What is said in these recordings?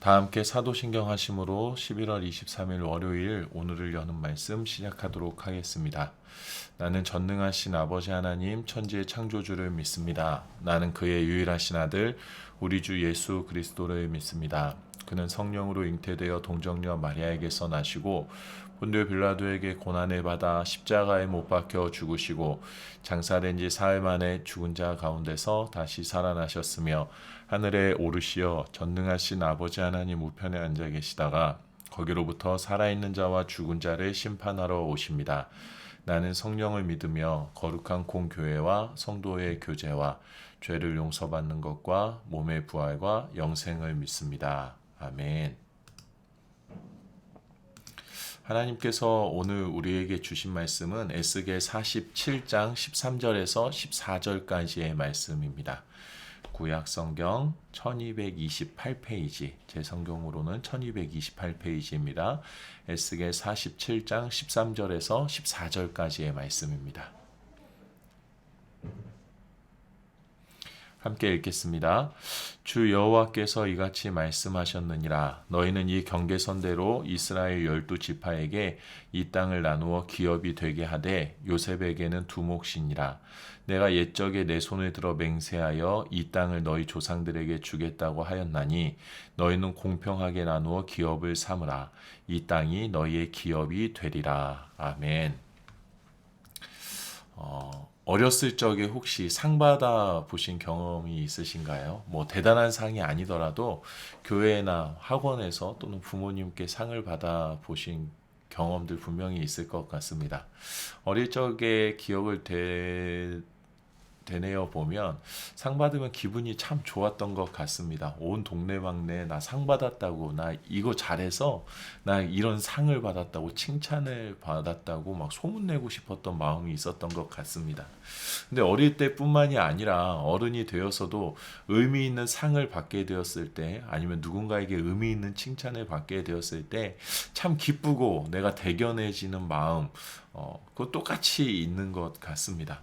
다 함께 사도신경 하심으로 11월 23일 월요일 오늘을 여는 말씀 시작하도록 하겠습니다. 나는 전능하신 아버지 하나님 천지의 창조주를 믿습니다. 나는 그의 유일하신 아들 우리 주 예수 그리스도를 믿습니다. 그는 성령으로 잉태되어 동정녀 마리아에게서 나시고 본디오 빌라도에게 고난을 받아 십자가에 못 박혀 죽으시고 장사된 지 사흘 만에 죽은 자 가운데서 다시 살아나셨으며 하늘에 오르시어 전능하신 아버지 하나님 우편에 앉아 계시다가 거기로부터 살아있는 자와 죽은 자를 심판하러 오십니다. 나는 성령을 믿으며 거룩한 공교회와 성도의 교제와 죄를 용서받는 것과 몸의 부활과 영생을 믿습니다. 아멘. 하나님께서 오늘 우리에게 주신 말씀은 에스겔 47장 13절에서 14절까지의 말씀입니다. 구약 성경 1228페이지, 제 성경으로는 1228페이지입니다. 에스겔 47장 13절에서 14절까지의 말씀입니다. 함께 읽겠습니다. 주 여호와께서 이같이 말씀하셨느니라. 너희는 이 경계선대로 이스라엘 12지파에게 이 땅을 나누어 기업이 되게 하되 요셉에게는 두 몫이니라. 내가 옛적에 내 손을 들어 맹세하여 이 땅을 너희 조상들에게 주겠다고 하였나니 너희는 공평하게 나누어 기업을 삼으라. 이 땅이 너희의 기업이 되리라. 아멘. 어렸을 적에 혹시 상 받아 보신 경험이 있으신가요? 뭐 대단한 상이 아니더라도 교회나 학원에서 또는 부모님께 상을 받아 보신 경험들 분명히 있을 것 같습니다. 어릴 적에 기억을 되뇌어 보면 상 받으면 기분이 참 좋았던 것 같습니다. 온 동네방네 나 상 받았다고, 나 이거 잘해서 나 이런 상을 받았다고, 칭찬을 받았다고 막 소문내고 싶었던 마음이 있었던 것 같습니다. 근데 어릴 때뿐만이 아니라 어른이 되어서도 의미 있는 상을 받게 되었을 때, 아니면 누군가에게 의미 있는 칭찬을 받게 되었을 때 참 기쁘고 내가 대견해지는 마음, 그거 똑같이 있는 것 같습니다.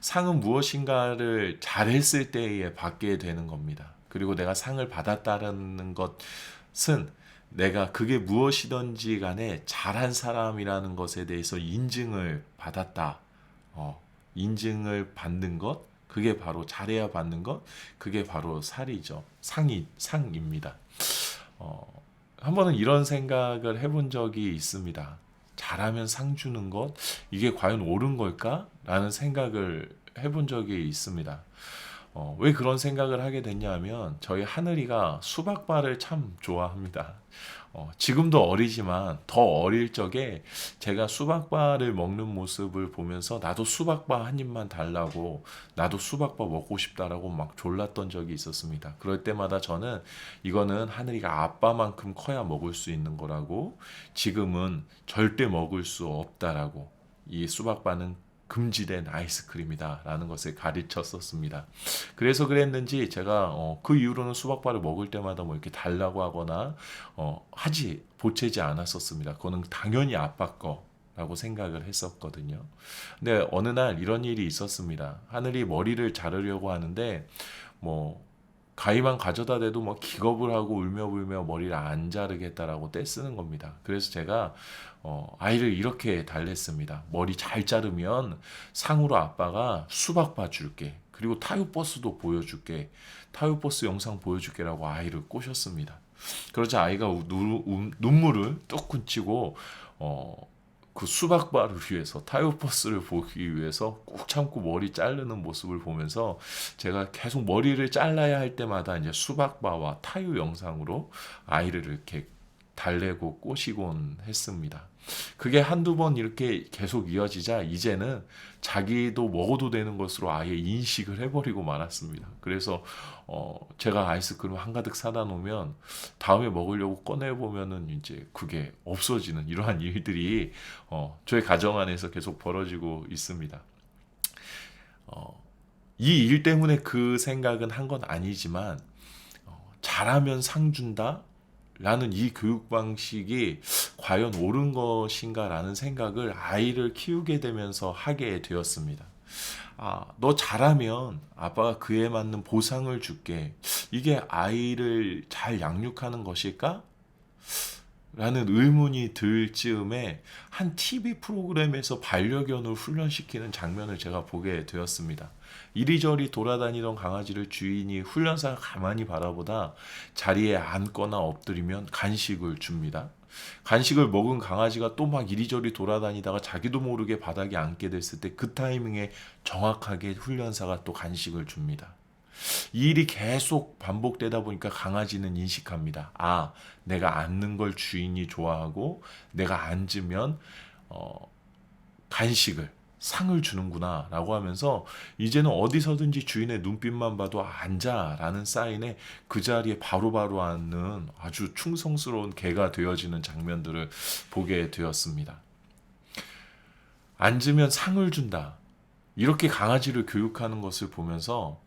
상은 무엇인가를 잘했을 때에 받게 되는 겁니다. 그리고 내가 상을 받았다는 것은 내가 그게 무엇이든지 간에 잘한 사람이라는 것에 대해서 인증을 받았다. 인증을 받는 것, 그게 바로 잘해야 받는 것, 그게 바로 살이죠. 상입니다. 한 번은 이런 생각을 해본 적이 있습니다. 잘하면 상 주는 것, 이게 과연 옳은 걸까? 라는 생각을 해본 적이 있습니다. 왜 그런 생각을 하게 됐냐면 저희 하늘이가 수박바를 참 좋아합니다. 지금도 어리지만 더 어릴 적에 제가 수박바를 먹는 모습을 보면서 나도 수박바 한 입만 달라고, 나도 수박바 먹고 싶다라고 막 졸랐던 적이 있었습니다. 그럴 때마다 저는 이거는 하늘이가 아빠만큼 커야 먹을 수 있는 거라고, 지금은 절대 먹을 수 없다라고, 이 수박바는 금지된 아이스크림이다 라는 것을 가르쳤었습니다. 그래서 그랬는지 제가 그 이후로는 수박바를 먹을 때마다 뭐 이렇게 달라고 하거나 보채지 않았었습니다. 그거는 당연히 아빠 거라고 생각을 했었거든요. 근데 어느 날 이런 일이 있었습니다. 하늘이 머리를 자르려고 하는데 뭐 가위만 가져다 대도 뭐 기겁을 하고 울며불며 머리를 안 자르겠다라고 떼쓰는 겁니다. 그래서 제가 아이를 이렇게 달랬습니다. 머리 잘 자르면 상으로 아빠가 수박바 줄게. 그리고 타요버스도 보여줄게. 타요버스 영상 보여줄게라고 아이를 꼬셨습니다. 그러자 아이가 눈물을 뚝 훔치고 그 수박바를 위해서, 타요버스를 보기 위해서 꾹 참고 머리 자르는 모습을 보면서 제가 계속 머리를 잘라야 할 때마다 이제 수박바와 타요 영상으로 아이를 이렇게 달래고 꼬시곤 했습니다. 그게 한두 번 이렇게 계속 이어지자 이제는 자기도 먹어도 되는 것으로 아예 인식을 해버리고 말았습니다. 그래서 제가 아이스크림 한가득 사다 놓으면 다음에 먹으려고 꺼내보면은 이제 그게 없어지는 이러한 일들이 저희 가정 안에서 계속 벌어지고 있습니다. 이 일 때문에 그 생각은 한 건 아니지만 잘하면 상 준다? 라는 이 교육 방식이 과연 옳은 것인가 라는 생각을 아이를 키우게 되면서 하게 되었습니다. 너 잘하면 아빠가 그에 맞는 보상을 줄게. 이게 아이를 잘 양육하는 것일까? 라는 의문이 들 즈음에 한 TV 프로그램에서 반려견을 훈련시키는 장면을 제가 보게 되었습니다. 이리저리 돌아다니던 강아지를 주인이 훈련사가 가만히 바라보다 자리에 앉거나 엎드리면 간식을 줍니다. 간식을 먹은 강아지가 또 막 이리저리 돌아다니다가 자기도 모르게 바닥에 앉게 됐을 때 그 타이밍에 정확하게 훈련사가 또 간식을 줍니다. 이 일이 계속 반복되다 보니까 강아지는 인식합니다. 내가 앉는 걸 주인이 좋아하고 내가 앉으면 간식을 상을 주는구나 라고 하면서 이제는 어디서든지 주인의 눈빛만 봐도 앉아 라는 사인에 그 자리에 바로바로 앉는 아주 충성스러운 개가 되어지는 장면들을 보게 되었습니다. 앉으면 상을 준다. 이렇게 강아지를 교육하는 것을 보면서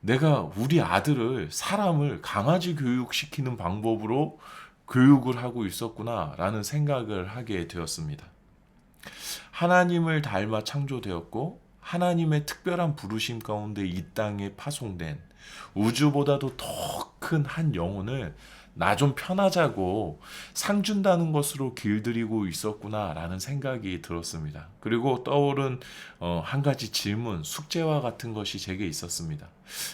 내가 우리 아들을 사람을 강아지 교육시키는 방법으로 교육을 하고 있었구나 라는 생각을 하게 되었습니다. 하나님을 닮아 창조되었고 하나님의 특별한 부르심 가운데 이 땅에 파송된 우주보다도 더 큰 한 영혼을 나 좀 편하자고 상 준다는 것으로 길들이고 있었구나 라는 생각이 들었습니다. 그리고 떠오른 한 가지 질문, 숙제와 같은 것이 제게 있었습니다.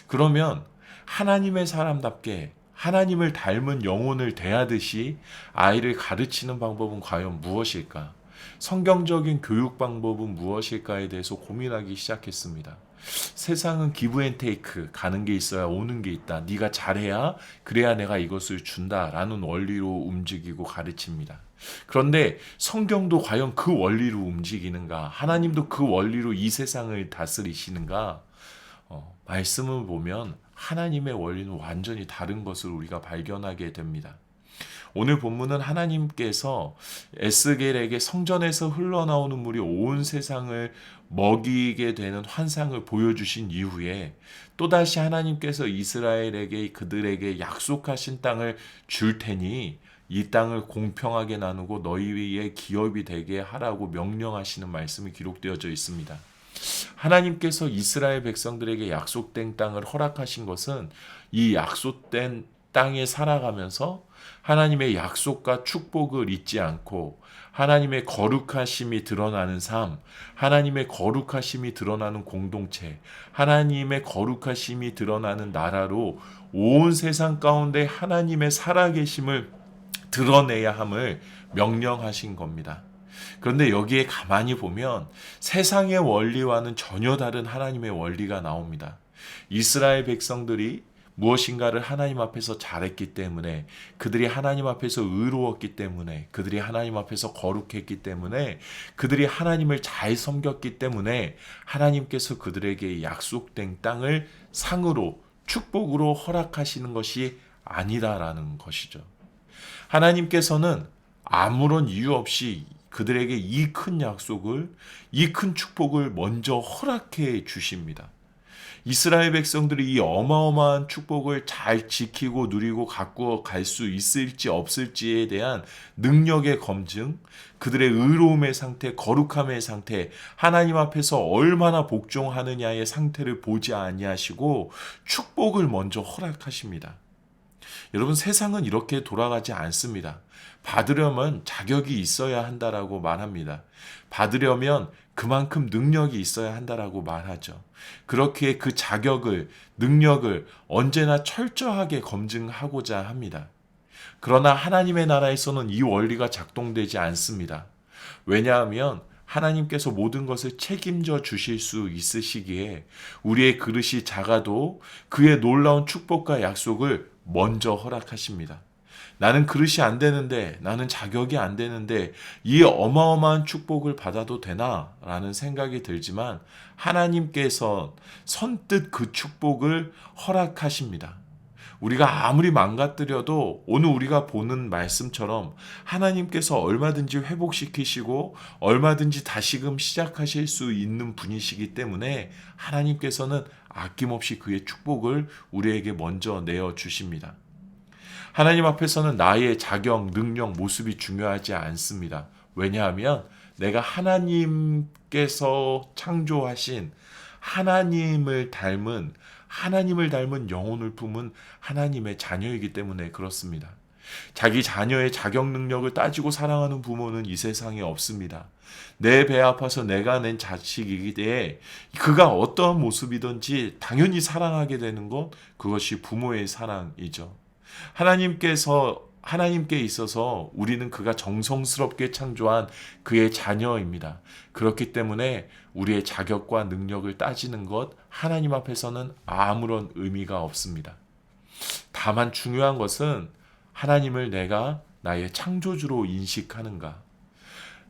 그러면 하나님의 사람답게 하나님을 닮은 영혼을 대하듯이 아이를 가르치는 방법은 과연 무엇일까? 성경적인 교육 방법은 무엇일까에 대해서 고민하기 시작했습니다. 세상은 기브 앤 테이크, 가는 게 있어야 오는 게 있다. 네가 잘해야 그래야 내가 이것을 준다라는 원리로 움직이고 가르칩니다. 그런데 성경도 과연 그 원리로 움직이는가? 하나님도 그 원리로 이 세상을 다스리시는가? 말씀을 보면 하나님의 원리는 완전히 다른 것을 우리가 발견하게 됩니다. 오늘 본문은 하나님께서 에스겔에게 성전에서 흘러나오는 물이 온 세상을 먹이게 되는 환상을 보여주신 이후에 또다시 하나님께서 이스라엘에게 그들에게 약속하신 땅을 줄 테니 이 땅을 공평하게 나누고 너희의 기업이 되게 하라고 명령하시는 말씀이 기록되어져 있습니다. 하나님께서 이스라엘 백성들에게 약속된 땅을 허락하신 것은 이 약속된 땅에 살아가면서 하나님의 약속과 축복을 잊지 않고 하나님의 거룩하심이 드러나는 삶, 하나님의 거룩하심이 드러나는 공동체, 하나님의 거룩하심이 드러나는 나라로 온 세상 가운데 하나님의 살아계심을 드러내야 함을 명령하신 겁니다. 그런데 여기에 가만히 보면 세상의 원리와는 전혀 다른 하나님의 원리가 나옵니다. 이스라엘 백성들이 무엇인가를 하나님 앞에서 잘했기 때문에, 그들이 하나님 앞에서 의로웠기 때문에, 그들이 하나님 앞에서 거룩했기 때문에, 그들이 하나님을 잘 섬겼기 때문에 하나님께서 그들에게 약속된 땅을 상으로 축복으로 허락하시는 것이 아니다라는 것이죠. 하나님께서는 아무런 이유 없이 그들에게 이 큰 약속을, 이 큰 축복을 먼저 허락해 주십니다. 이스라엘 백성들이 이 어마어마한 축복을 잘 지키고 누리고 갖고 갈 수 있을지 없을지에 대한 능력의 검증, 그들의 의로움의 상태, 거룩함의 상태, 하나님 앞에서 얼마나 복종하느냐의 상태를 보지 아니하시고 축복을 먼저 허락하십니다. 여러분, 세상은 이렇게 돌아가지 않습니다. 받으려면 자격이 있어야 한다라고 말합니다. 받으려면 그만큼 능력이 있어야 한다라고 말하죠. 그렇게 그 자격을, 능력을 언제나 철저하게 검증하고자 합니다. 그러나 하나님의 나라에서는 이 원리가 작동되지 않습니다. 왜냐하면 하나님께서 모든 것을 책임져 주실 수 있으시기에 우리의 그릇이 작아도 그의 놀라운 축복과 약속을 먼저 허락하십니다. 나는 그릇이 안 되는데, 나는 자격이 안 되는데 이 어마어마한 축복을 받아도 되나? 라는 생각이 들지만 하나님께서 선뜻 그 축복을 허락하십니다. 우리가 아무리 망가뜨려도 오늘 우리가 보는 말씀처럼 하나님께서 얼마든지 회복시키시고 얼마든지 다시금 시작하실 수 있는 분이시기 때문에 하나님께서는 아낌없이 그의 축복을 우리에게 먼저 내어주십니다. 하나님 앞에서는 나의 자격, 능력, 모습이 중요하지 않습니다. 왜냐하면 내가 하나님께서 창조하신 하나님을 닮은 영혼을 품은 하나님의 자녀이기 때문에 그렇습니다. 자기 자녀의 자격 능력을 따지고 사랑하는 부모는 이 세상에 없습니다. 내 배 아파서 내가 낸 자식이기에 그가 어떠한 모습이든지 당연히 사랑하게 되는 것, 그것이 부모의 사랑이죠. 하나님께 있어서 우리는 그가 정성스럽게 창조한 그의 자녀입니다. 그렇기 때문에 우리의 자격과 능력을 따지는 것, 하나님 앞에서는 아무런 의미가 없습니다. 다만 중요한 것은 하나님을 내가 나의 창조주로 인식하는가?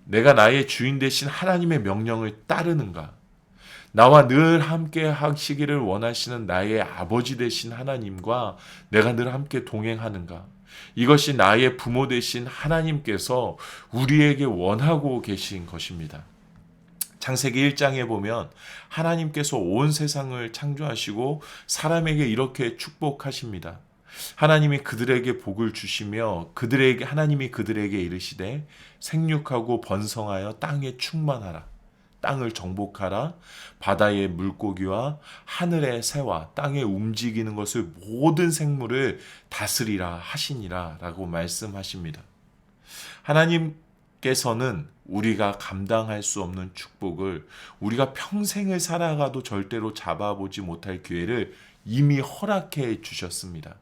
내가 나의 주인 되신 하나님의 명령을 따르는가? 나와 늘 함께 하시기를 원하시는 나의 아버지 되신 하나님과 내가 늘 함께 동행하는가? 이것이 나의 부모 되신 하나님께서 우리에게 원하고 계신 것입니다. 창세기 1장에 보면 하나님께서 온 세상을 창조하시고 사람에게 이렇게 축복하십니다. 하나님이 그들에게 복을 주시며 하나님이 그들에게 이르시되 생육하고 번성하여 땅에 충만하라. 땅을 정복하라. 바다의 물고기와 하늘의 새와 땅에 움직이는 것을 모든 생물을 다스리라 하시니라 라고 말씀하십니다. 하나님께서는 우리가 감당할 수 없는 축복을, 우리가 평생을 살아가도 절대로 잡아보지 못할 기회를 이미 허락해 주셨습니다.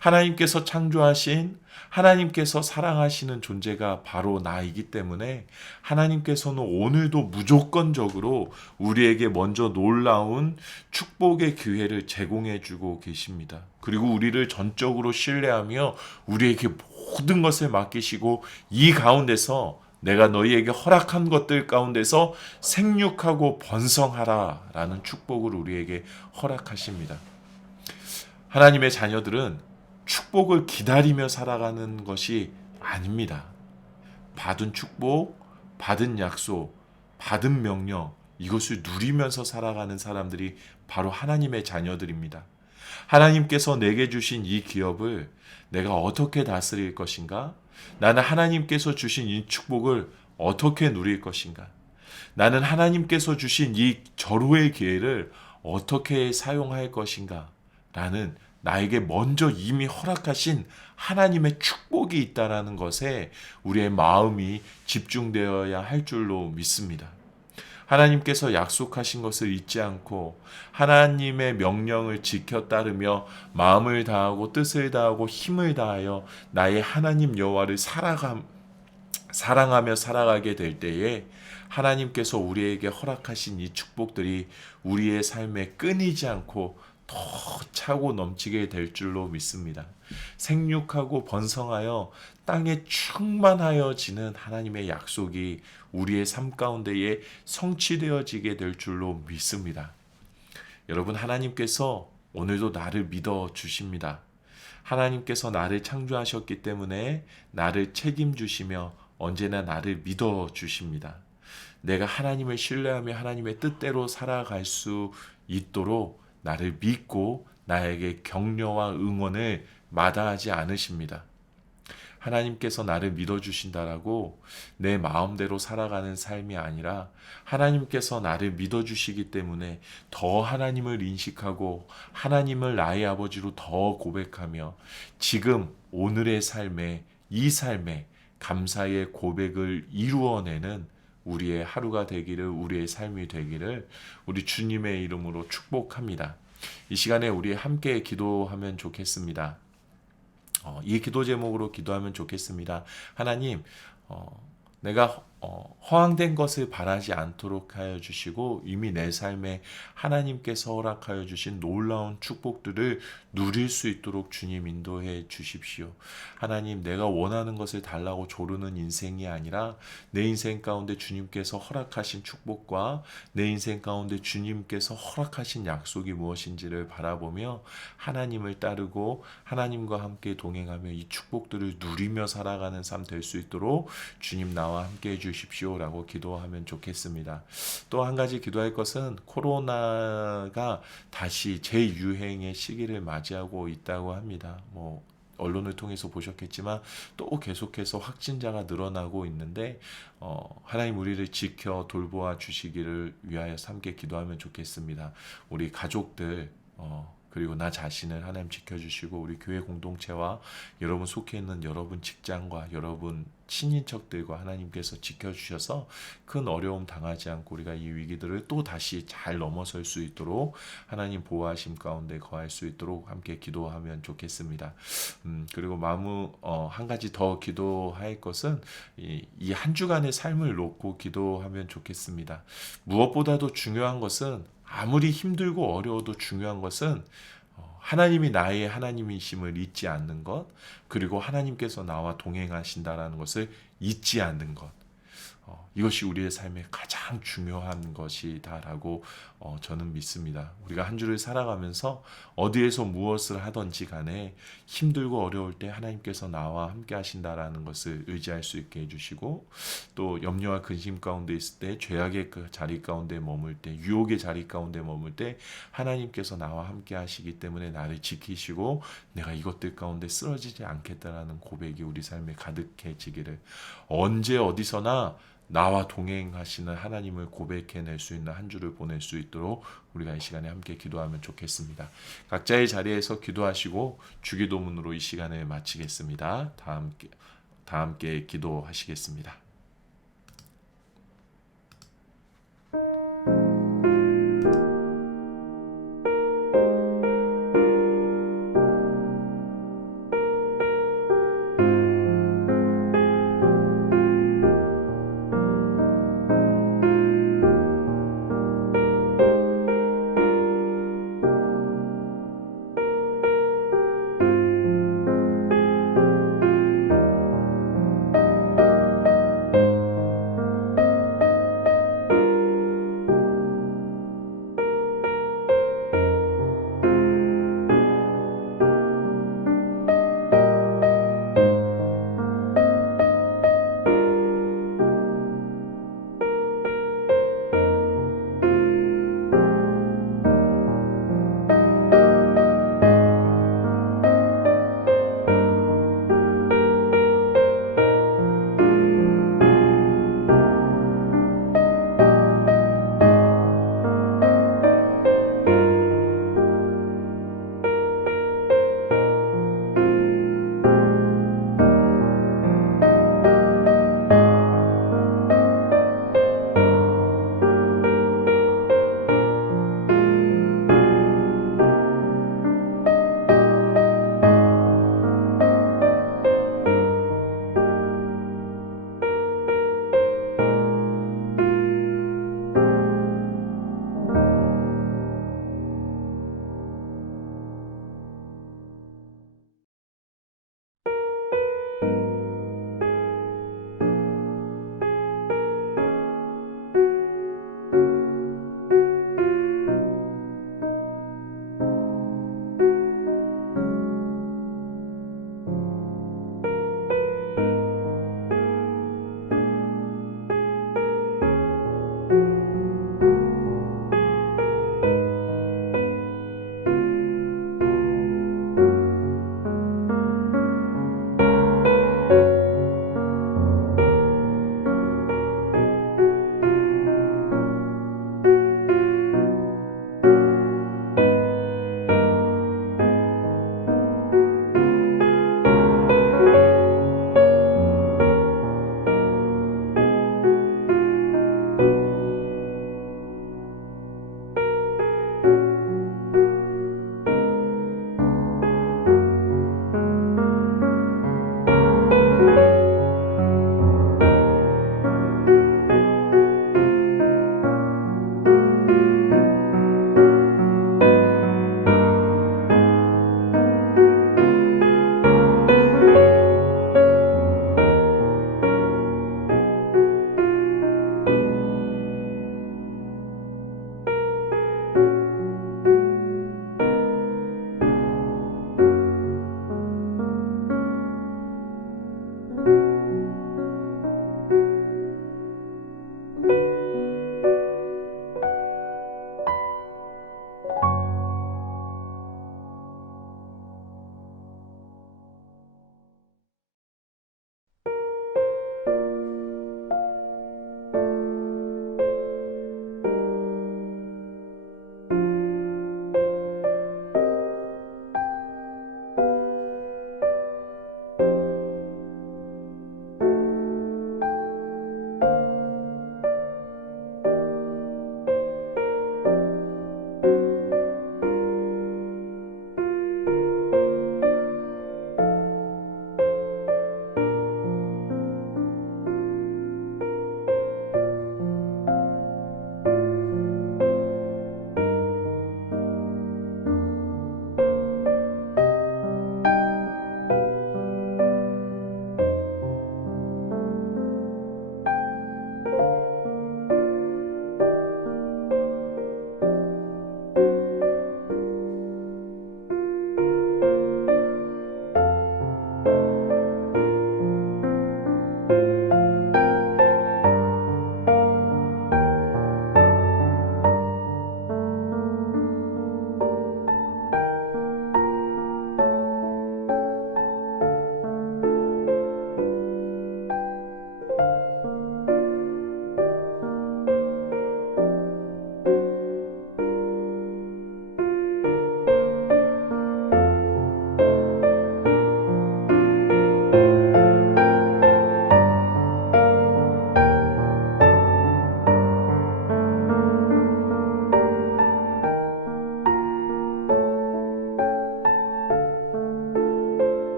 하나님께서 창조하신, 하나님께서 사랑하시는 존재가 바로 나이기 때문에 하나님께서는 오늘도 무조건적으로 우리에게 먼저 놀라운 축복의 기회를 제공해 주고 계십니다. 그리고 우리를 전적으로 신뢰하며 우리에게 모든 것을 맡기시고 이 가운데서 내가 너희에게 허락한 것들 가운데서 생육하고 번성하라 라는 축복을 우리에게 허락하십니다. 하나님의 자녀들은 축복을 기다리며 살아가는 것이 아닙니다. 받은 축복, 받은 약속, 받은 명령, 이것을 누리면서 살아가는 사람들이 바로 하나님의 자녀들입니다. 하나님께서 내게 주신 이 기업을 내가 어떻게 다스릴 것인가? 나는 하나님께서 주신 이 축복을 어떻게 누릴 것인가? 나는 하나님께서 주신 이 절호의 기회를 어떻게 사용할 것인가? 라는 나에게 먼저 이미 허락하신 하나님의 축복이 있다라는 것에 우리의 마음이 집중되어야 할 줄로 믿습니다. 하나님께서 약속하신 것을 잊지 않고 하나님의 명령을 지켜 따르며 마음을 다하고 뜻을 다하고 힘을 다하여 나의 하나님 여호와를 사랑하며 살아가게 될 때에 하나님께서 우리에게 허락하신 이 축복들이 우리의 삶에 끊이지 않고 더 차고 넘치게 될 줄로 믿습니다. 생육하고 번성하여 땅에 충만하여지는 하나님의 약속이 우리의 삶 가운데에 성취되어지게 될 줄로 믿습니다. 여러분, 하나님께서 오늘도 나를 믿어 주십니다. 하나님께서 나를 창조하셨기 때문에 나를 책임주시며 언제나 나를 믿어 주십니다. 내가 하나님을 신뢰하며 하나님의 뜻대로 살아갈 수 있도록 나를 믿고 나에게 격려와 응원을 마다하지 않으십니다. 하나님께서 나를 믿어주신다라고 내 마음대로 살아가는 삶이 아니라 하나님께서 나를 믿어주시기 때문에 더 하나님을 인식하고 하나님을 나의 아버지로 더 고백하며 지금 오늘의 삶에, 이 삶에 감사의 고백을 이루어내는 우리의 하루가 되기를, 우리의 삶이 되기를 우리 주님의 이름으로 축복합니다. 이 시간에 우리 함께 기도하면 좋겠습니다. 이 기도 제목으로 기도하면 좋겠습니다. 하나님, 내가 허황된 것을 바라지 않도록 하여 주시고 이미 내 삶에 하나님께서 허락하여 주신 놀라운 축복들을 누릴 수 있도록 주님 인도해 주십시오. 하나님, 내가 원하는 것을 달라고 조르는 인생이 아니라 내 인생 가운데 주님께서 허락하신 축복과 내 인생 가운데 주님께서 허락하신 약속이 무엇인지를 바라보며 하나님을 따르고 하나님과 함께 동행하며 이 축복들을 누리며 살아가는 삶 될 수 있도록 주님 나와 함께 해주십시오라고 기도하면 좋겠습니다. 또 한 가지 기도할 것은 코로나가 다시 재유행의 시기를 맞이하고 있다고 합니다. 언론을 통해서 보셨겠지만 또 계속해서 확진자가 늘어나고 있는데 하나님 우리를 지켜 돌보아 주시기를 위하여 함께 기도하면 좋겠습니다. 우리 가족들 그리고 나 자신을 하나님 지켜주시고 우리 교회 공동체와 여러분 속해 있는 여러분 직장과 여러분 친인척들과 하나님께서 지켜주셔서 큰 어려움 당하지 않고 우리가 이 위기들을 또 다시 잘 넘어설 수 있도록 하나님 보호하심 가운데 거할 수 있도록 함께 기도하면 좋겠습니다. 그리고 한 가지 더 기도할 것은 이 한 주간의 삶을 놓고 기도하면 좋겠습니다. 무엇보다도 중요한 것은 아무리 힘들고 어려워도 중요한 것은 하나님이 나의 하나님이심을 잊지 않는 것, 그리고 하나님께서 나와 동행하신다라는 것을 잊지 않는 것. 이것이 우리의 삶에 가장 중요한 것이다라고 저는 믿습니다. 우리가 한 주를 살아가면서 어디에서 무엇을 하든지 간에 힘들고 어려울 때 하나님께서 나와 함께 하신다라는 것을 의지할 수 있게 해주시고, 또 염려와 근심 가운데 있을 때, 죄악의 그 자리 가운데 머물 때, 유혹의 자리 가운데 머물 때 하나님께서 나와 함께 하시기 때문에 나를 지키시고 내가 이것들 가운데 쓰러지지 않겠다라는 고백이 우리 삶에 가득해지기를, 언제 어디서나 나와 동행하시는 하나님을 고백해낼 수 있는 한 주를 보낼 수 있도록 우리가 이 시간에 함께 기도하면 좋겠습니다. 각자의 자리에서 기도하시고 주기도문으로 이 시간을 마치겠습니다. 다 함께 기도하시겠습니다.